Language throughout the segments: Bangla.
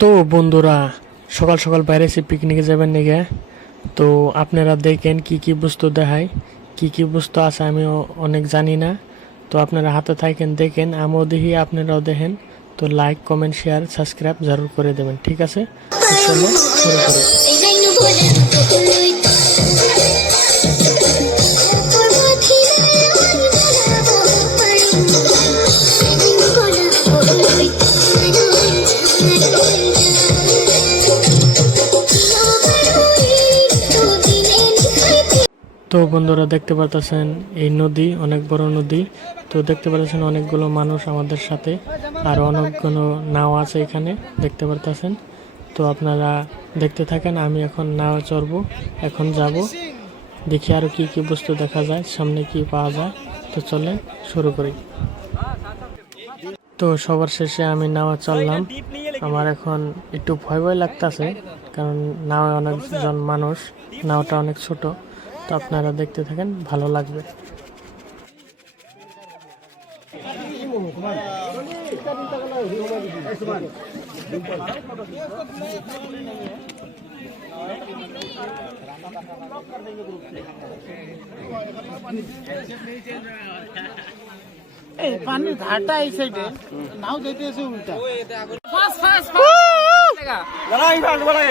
তো বন্ধুরা, সকাল সকাল বাইরে এসে পিকনিকে যাবেন নাকি? তো আপনারা দেখেন কি কি বস্তু দেখায়, কি কি বস্তু আছে আমিও অনেক জানি না। তো আপনারা হাতে থাকেন, দেখেন, আমিও দেখি, আপনারাও দেখেন। তো লাইক, কমেন্ট, শেয়ার, সাবস্ক্রাইব জরুর করে দেবেন, ঠিক আছে? তো চলো শুরু করি। তো বন্ধুরা, দেখতে পারতেছেন এই নদী অনেক বড় নদী। তো দেখতে পারতেছেন অনেকগুলো মানুষ আমাদের সাথে, আর অনেকগুলো নাও আছে এখানে, দেখতে পারতেছেন। তো আপনারা দেখতে থাকেন, আমি এখন নাও চড়বো, এখন যাব, দেখি আর কি কি বস্তু দেখা যায়, সামনে কি পাওয়া যায়। তো চলেন শুরু করি। তো সবার শেষে আমি নাও চললাম। আমার এখন একটু ভয় ভয় লাগতেছে, কারণ নাওয়ে অনেকজন মানুষ, নাওটা অনেক ছোট। তো আপনারা দেখতে থাকেন, ভালো লাগবে। এই পানির ধারটা এই সাইডে নাও যেতেছে উল্টা ফাস্ট ফাস্ট লাগা লড়াই ফাস্ট বলে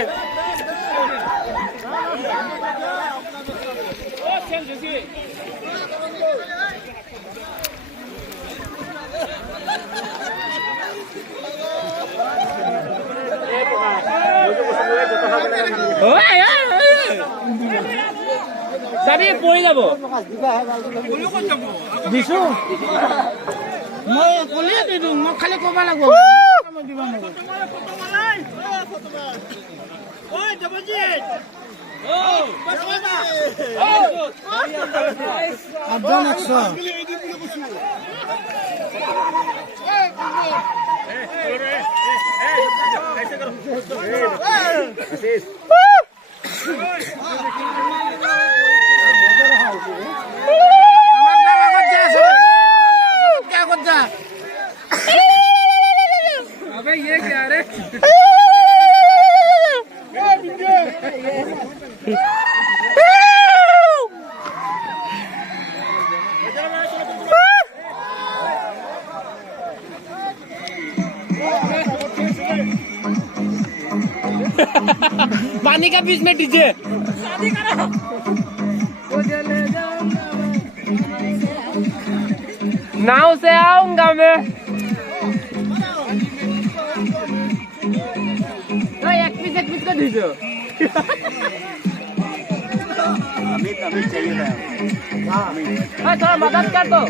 ও সেল জেসি যাবি পড়ে যাব দিছো মই কলিয়ে দিদু মই খালি কবা লাগব মই দিবা নগো ওই দেবজি ও বসবা আদন 100 पानी का बीच में डीजे शादी करो नाव से आऊंगा मैं तो एक पीस का दीजो अमित चाहिए था हाँ थोड़ा मदद कर दो